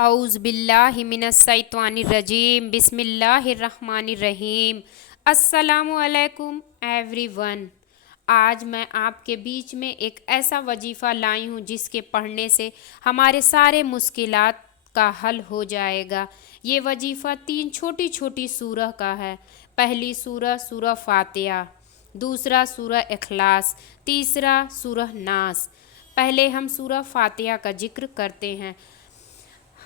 اعوذ باللہ من الشیطان الرجیم بسم اللہ الرحمن الرحیم۔ السلام علیکم ایوری ون۔ آج میں آپ کے بیچ میں ایک ایسا وظیفہ لائی ہوں جس کے پڑھنے سے ہمارے سارے مشکلات کا حل ہو جائے گا۔ یہ وظیفہ 3 چھوٹی چھوٹی سورہ کا ہے۔ پہلی سورہ سورہ فاتحہ، دوسرا سورہ اخلاص، تیسرا سورہ ناس۔ پہلے ہم سورہ فاتحہ کا ذکر کرتے ہیں۔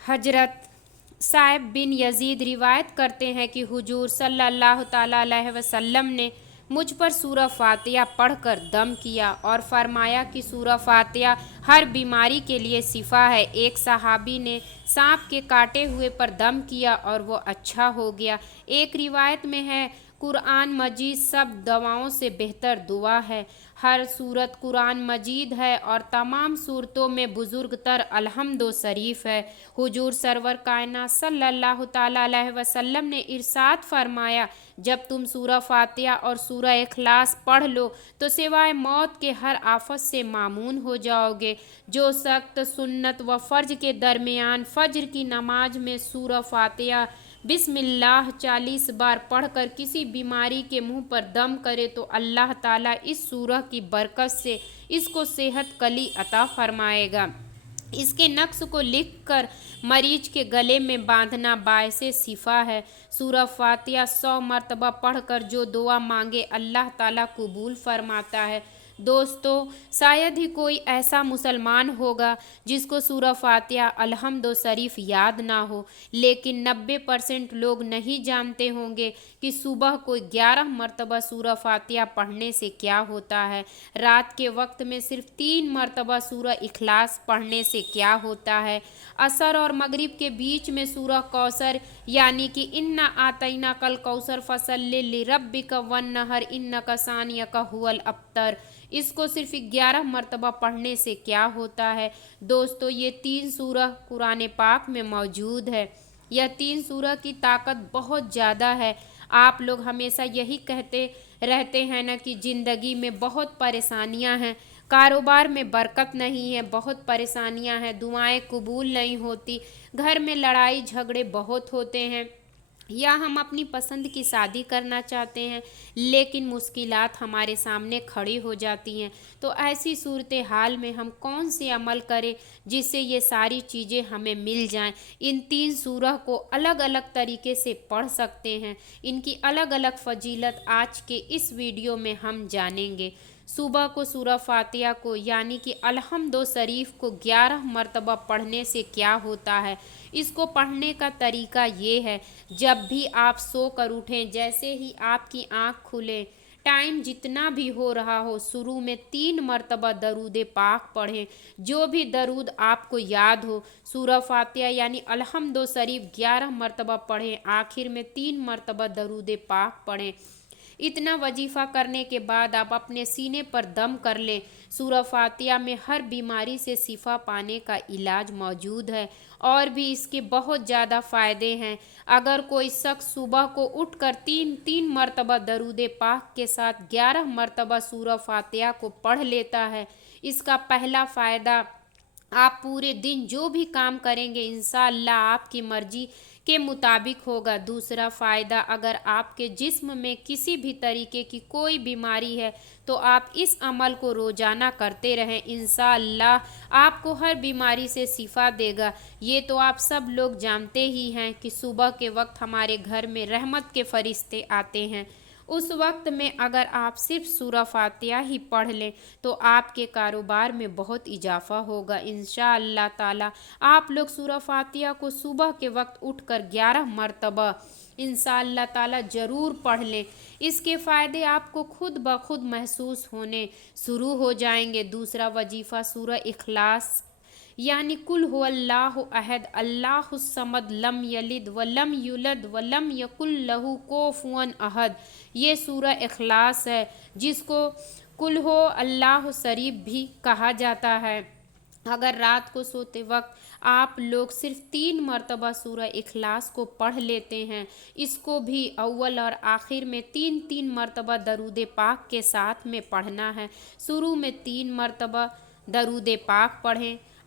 حضرت صائب بن یزید روایت کرتے ہیں کہ حضور صلی اللہ تعالیٰ علیہ وسلم نے مجھ پر سورہ فاتحہ پڑھ کر دم کیا اور فرمایا کہ سورہ فاتحہ ہر بیماری کے لیے شفا ہے۔ ایک صحابی نے سانپ کے کاٹے ہوئے پر دم کیا اور وہ اچھا ہو گیا۔ ایک روایت میں ہے قرآن مجید سب دعاؤں سے بہتر دعا ہے۔ ہر سورت قرآن مجید ہے اور تمام سورتوں میں بزرگ تر الحمد شریف ہے۔ حضور سرور کائنات صلی اللہ تعالیٰ علیہ وسلم نے ارشاد فرمایا، جب تم سورہ فاتحہ اور سورہ اخلاص پڑھ لو تو سوائے موت کے ہر آفت سے مامون ہو جاؤ گے۔ جو سخت سنت و فرض کے درمیان فجر کی نماز میں سورہ فاتحہ بسم اللہ 40 بار پڑھ کر کسی بیماری کے منہ پر دم کرے تو اللہ تعالیٰ اس سورہ کی برکت سے اس کو صحت کلی عطا فرمائے گا۔ اس کے نقص کو لکھ کر مریض کے گلے میں باندھنا باعث شفا ہے۔ سورہ فاتحہ 100 مرتبہ پڑھ کر جو دعا مانگے اللہ تعالیٰ قبول فرماتا ہے۔ دوستو، شاید ہی کوئی ایسا مسلمان ہوگا جس کو سورہ فاتحہ الحمد شریف یاد نہ ہو، لیکن 90% لوگ نہیں جانتے ہوں گے کہ صبح کو 11 مرتبہ سورہ فاتحہ پڑھنے سے کیا ہوتا ہے، رات کے وقت میں صرف 3 مرتبہ سورہ اخلاص پڑھنے سے کیا ہوتا ہے، عصر اور مغرب کے بیچ میں سورہ کوثر یعنی کہ انا اعطیناک الکوثر فصلی لربک وانحر انک شانئک ھو الابتر، اس کو صرف 11 مرتبہ پڑھنے سے کیا ہوتا ہے۔ دوستو، یہ 3 سورہ قرآن پاک میں موجود ہے۔ یہ 3 سورہ کی طاقت بہت زیادہ ہے۔ آپ لوگ ہمیشہ یہی کہتے رہتے ہیں نا کہ زندگی میں بہت پریشانیاں ہیں، کاروبار میں برکت نہیں ہے، بہت پریشانیاں ہیں، دعائیں قبول نہیں ہوتی، گھر میں لڑائی جھگڑے بہت ہوتے ہیں، یا ہم اپنی پسند کی شادی کرنا چاہتے ہیں لیکن مشکلات ہمارے سامنے کھڑی ہو جاتی ہیں۔ تو ایسی صورتحال میں ہم کون سے عمل کریں جس سے یہ ساری چیزیں ہمیں مل جائیں؟ ان 3 سورہ کو الگ الگ طریقے سے پڑھ سکتے ہیں۔ ان کی الگ الگ فضیلت آج کے اس ویڈیو میں ہم جانیں گے۔ صبح کو سورہ فاتحہ کو یعنی کہ الحمد شریف کو 11 مرتبہ پڑھنے سے کیا ہوتا ہے؟ اس کو پڑھنے کا طریقہ یہ ہے، جب بھی آپ سو کر اٹھیں، جیسے ہی آپ کی آنکھ کھلے، ٹائم جتنا بھی ہو رہا ہو، شروع میں 3 مرتبہ درود پاک پڑھیں، جو بھی درود آپ کو یاد ہو۔ سورہ فاتحہ یعنی الحمد شریف 11 مرتبہ پڑھیں، آخر میں 3 مرتبہ درود پاک پڑھیں۔ اتنا وظیفہ کرنے کے بعد آپ اپنے سینے پر دم کر لیں۔ سورہ فاتحہ میں ہر بیماری سے شفا پانے کا علاج موجود ہے اور بھی اس کے بہت زیادہ فائدے ہیں۔ اگر کوئی شخص صبح کو اٹھ کر 3 مرتبہ درود پاک کے ساتھ 11 مرتبہ سورہ فاتحہ کو پڑھ لیتا ہے، اس کا پہلا فائدہ، آپ پورے دن جو بھی کام کریں گے انشاءاللہ آپ کی مرضی کے مطابق ہوگا۔ دوسرا فائدہ، اگر آپ کے جسم میں کسی بھی طریقے کی کوئی بیماری ہے تو آپ اس عمل کو روزانہ کرتے رہیں، انشاءاللہ آپ کو ہر بیماری سے شفا دے گا۔ یہ تو آپ سب لوگ جانتے ہی ہیں کہ صبح کے وقت ہمارے گھر میں رحمت کے فرشتے آتے ہیں۔ اس وقت میں اگر آپ صرف سورہ فاتحہ ہی پڑھ لیں تو آپ کے کاروبار میں بہت اضافہ ہوگا انشاءاللہ تعالی۔ آپ لوگ سورہ فاتحہ کو صبح کے وقت اٹھ کر 11 مرتبہ انشاءاللہ تعالی ضرور پڑھ لیں۔ اس کے فائدے آپ کو خود بخود محسوس ہونے شروع ہو جائیں گے۔ دوسرا وظیفہ سورہ اخلاص یعنی قل ھو اللہ احد اللہ الصمد لم یلد ولم یولد ولم یکن لہ کفوا احد، یہ سورہ اخلاص ہے جس کو قل ھو اللہ شریف بھی کہا جاتا ہے۔ اگر رات کو سوتے وقت آپ لوگ صرف 3 مرتبہ سورہ اخلاص کو پڑھ لیتے ہیں، اس کو بھی اول اور آخر میں 3 مرتبہ درود پاک کے ساتھ میں پڑھنا ہے۔ شروع میں 3 مرتبہ درود پاک پڑھیں،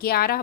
11